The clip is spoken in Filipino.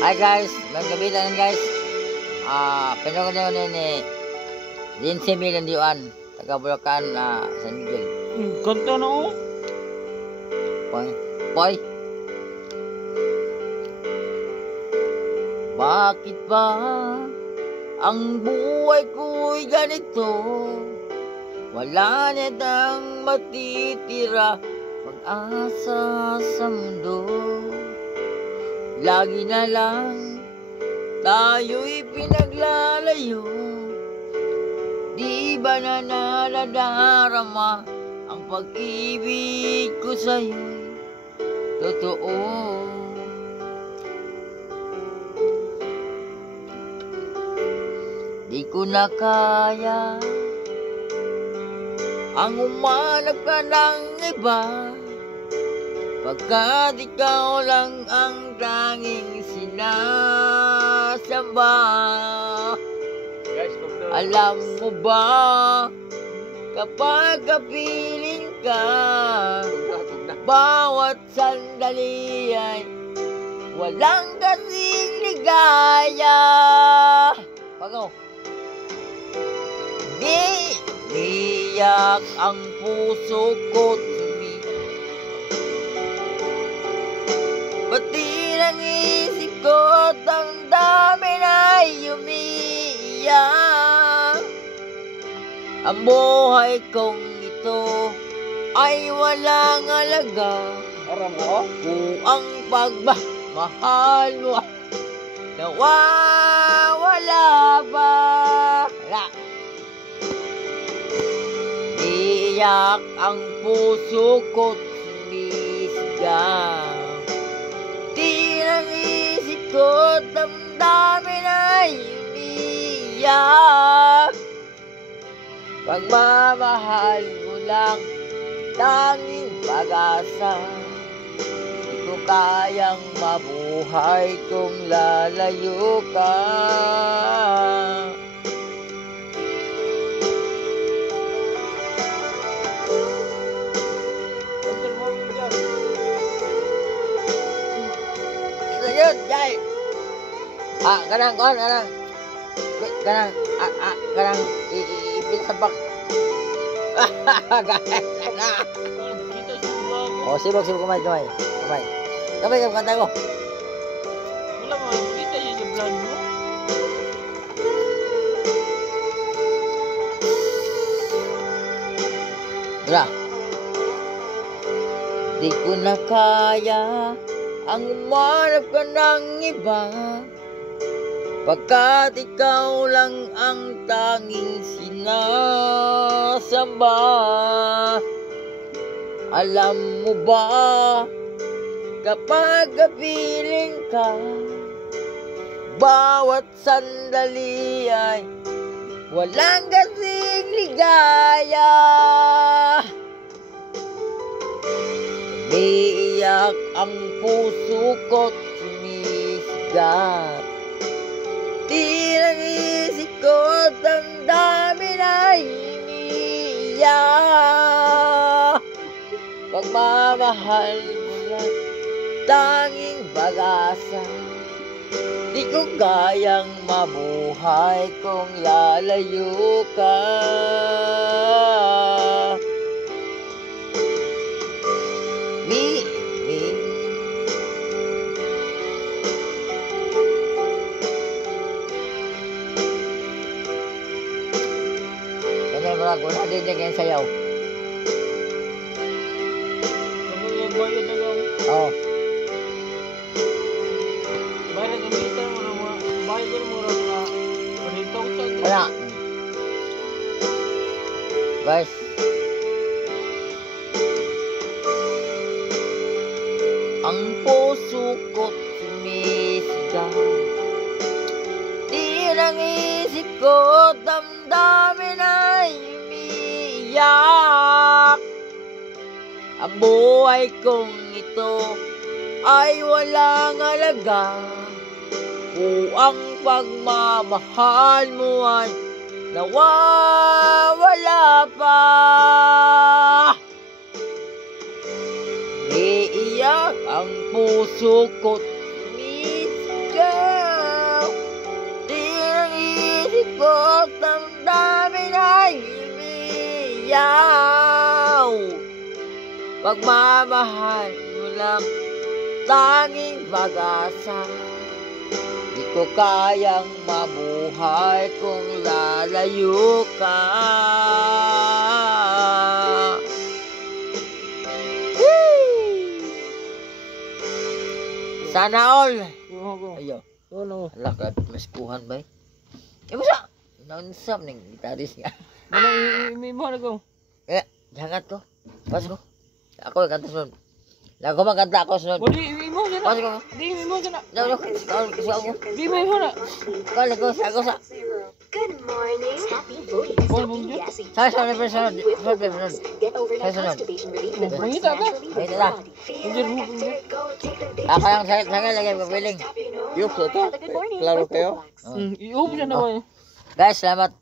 Hi guys, magandang gabi tayo guys. Pinungan nyo ni Lindsay Milandiuan, taga Bulacan, San Miguel. Kanta na o? Poy. Bakit ba ang buhay ko'y ganito? Wala na nang matitira, pag-asa sa mundo. Lagi na lang tayo'y pinaglalayo. Di ba na naladarama ang pag-ibig ko sa'yo'y totoo? Di ko na kaya ang umanap ka ng iba, pagkat ikaw lang ang tanging sinasamba. Alam mo ba, kapag kapiling ka, bawat sandali ay walang kasing ligaya. Pagaw. Iyak ang puso ko tumi, pati ng isip ko at ang dami na umiiyak. Ang buhay kong ito ay walang alaga kung ang pagmamahal mo nawawala ba. Iyak ang puso ko't sumisigaw, di ng isip ko't damdamin ay umiiyak. Pagmamahal mo lang tanging pag-asa, di ko kayang mabuhay kung lalayo ka. Yun, jay. Kanang ipin sa bak. Oh, sibok kumay. Kamay kanta ko. Wala mo, kita yun yung vlog mo. Wala. Di ko na kaya ang umanap ka ng iba, pagkat ikaw lang ang tanging sinasamba. Alam mo ba, kapag kapiling ka, bawat sandali ay walang kasing ligaya. Iiyak ang puso ko't sumisigaw, di ng isip ko't ang dami na iniiyak. Pagmamahal mo lang tanging pag-asa, di ko kayang mabuhay kung lalayo ka. Kung nadidig yung sayaw. Ako yung bayad na lang. Oo. Bayad na gamitan mo na mga, bayad mo na mga panitong sa ito. Wala. Guys. Ang puso ko't sumisigaw, di ng isip ko damdamin ay umiiyak. Ang buhay kong ito ay walang alaga kung ang pagmamahal mo ay nawawala pa. Iiyak ang puso ko't umiiyak. sayaw. Pagmamahal mo lang tanging pag-asa. Di ko kayang mabuhay kung lalayo ka. Whee! Sana all. Ayo. Ano? Alak, maskuhan ba? Ibu sa? Nansap ning gitaris nga. Ano mo na ko? Jangan ko. Pas ko. Ako kanta sunod. Lago magkanta ako sunod. Di mo na. Pas ko. Di mo na. Daw kasi ako. Di mo na. Kali ko sa ako sa. Good morning. Happy voting. Boy, mong Diyos. Sa sunod. Get over Hey, that sunod. constipation relief. Mangita ka? Ay tala. Ako lang sa lagay papiling. Have a good morning. Klaro kayo? Relax. Iubo siya naman. Guys, salamat.